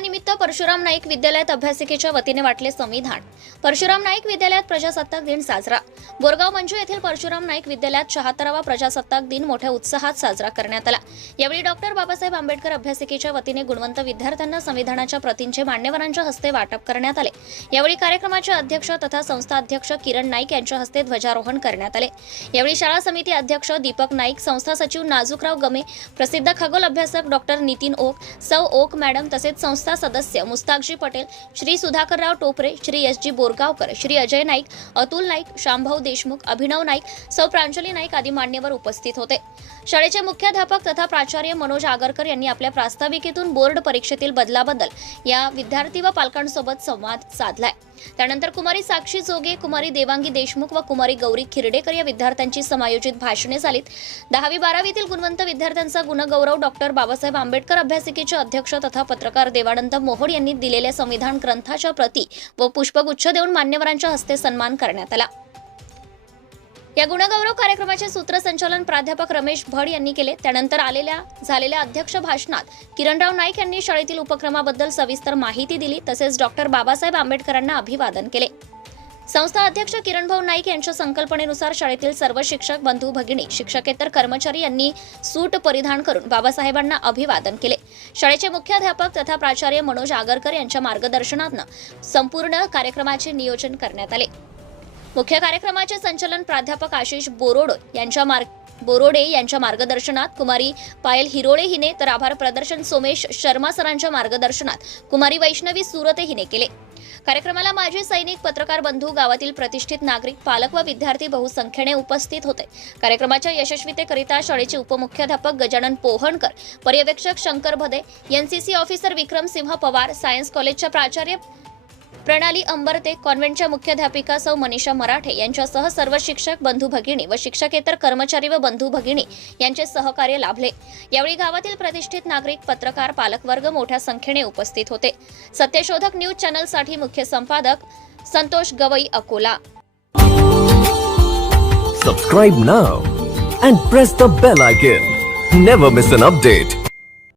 दिनानिमित्त परशुराम नाईक विद्यालयात अभ्यासिकेच्या वतीने वाटले संविधान। परशुराम नाईक विद्यालयात प्रजासत्ताक दिन साजरा। बोरगाव मंजू येथील परशुराम नाईक विद्यालयात 76वा प्रजासत्ताक दिन मोठ्या उत्साहात साजरा करण्यात आला। यावेळी डॉक्टर बाबासाहेब आंबेडकर अभ्यासिकेच्या वतीने गुणवंत विद्यार्थ्यांना संविधानाच्या प्रतींचे मान्यवरांच्या हस्ते वाटप करण्यात आले। यावेळी कार्यक्रमाचे अध्यक्ष तथा संस्था अध्यक्ष किरण नाईक यांच्या हस्ते ध्वजारोहण करण्यात आले। यावेळी शाळा समिती अध्यक्ष दीपक नाईक, संस्था सचिव नाजूकराव गमे, प्रसिद्ध खगोल अभ्यासक डॉक्टर नितीन ओक, सौ ओक मॅडम तसेच संस्था सदस्य मुस्ताकजी पटेल, श्री सुधाकरराव टोपरे, श्री एस.जी. बोरगावकर, श्री अजय नाईक, अतुल नाईक, शामभाऊ देशमुख, अभिनव नाईक, सौ प्रांजली नाईक आदी मान्यवर उपस्थित होते। शाळेचे मुख्याध्यापक तथा प्राचार्य मनोज आगरकर यांनी आपल्या प्रास्ताविकेतून बोर्ड परीक्षेतील बदलाबद्दल या विद्यार्थी व पालकांसोबत संवाद साधलाय। त्यानंतर कुमारी साक्षी जोगे, कुमारी देवांगी देशमुख व कुमारी गौरी खिरडेकर या विद्यार्थ्यांची समायोजित भाषणे झालीत। 10वी-12वीतील गुणवंत विद्यार्थ्यांचा गुणगौरव डॉक्टर बाबासाहेब आंबेडकर अभ्यासिकेचे अध्यक्ष तथा पत्रकार देवानंद मोहोड यांनी दिलेल्या संविधान ग्रंथाच्या प्रती व पुष्पगुच्छ देऊन मान्यवरांच्या हस्ते सन्मान करण्यात आला। या गुणगौरव कार्यक्रमाचे सूत्रसंचालन प्राध्यापक रमेश भड यांनी केले। त्यानंतर झालेल्या अध्यक्ष भाषणात किरणराव नाईक यांनी शाळेतील उपक्रमाबद्दल सविस्तर माहिती दिली, तसेच डॉक्टर बाबासाहेब आंबेडकरांना अभिवादन केले। संस्था अध्यक्ष किरणभाऊ नाईक यांच्या संकल्पनेनुसार शाळेतील सर्व शिक्षक बंधू भगिनी, शिक्षकेतर कर्मचारी यांनी सूट परिधान करून बाबासाहेबांना अभिवादन केले। शाळेचे मुख्याध्यापक तथा प्राचार्य मनोज आगरकर यांच्या मार्गदर्शनातून संपूर्ण कार्यक्रमाचे नियोजन करण्यात आले। मुख्य कार्यक्रमाचे संचालन प्राध्यापक आशिष बोरोडे यांच्या मार्गदर्शनात कुमारी पायल हिरोळे हिने, तर आभार प्रदर्शन सोमेश शर्मा सरांच्या मार्गदर्शनात कुमारी वैष्णवी सुरते हिने केले। कार्यक्रमाला माजी सैनिक, पत्रकार बंधू, गावातील प्रतिष्ठित नागरिक, पालक व विद्यार्थी बहुसंख्येने उपस्थित होते। कार्यक्रमाच्या यशस्वीतेकरिता शाळेचे उपमुख्याध्यापक गजानन पोहणकर, पर्यवेक्षक शंकर भदे, NCC officer Vikram Singh Pawar, science कॉलेजच्या प्राचार्य प्रणाली अंबरते, कॉन्व्हेंटच्या मुख्याध्यापिका सौ मनीषा मराठे यांच्यासह सर्व शिक्षक बंधू भगिनी व शिक्षकेतर कर्मचारी व बंधू भगिनी यांचे सहकार्य लाभले। यावेळी गावातील प्रतिष्ठित नागरिक, पत्रकार, पालकवर्ग मोठ्या संख्येने उपस्थित होते। सत्यशोधक न्यूज चॅनलसाठी मुख्य संपादक Santosh Gavai, Akola. Subscribe now and press the bell icon. Never miss an update.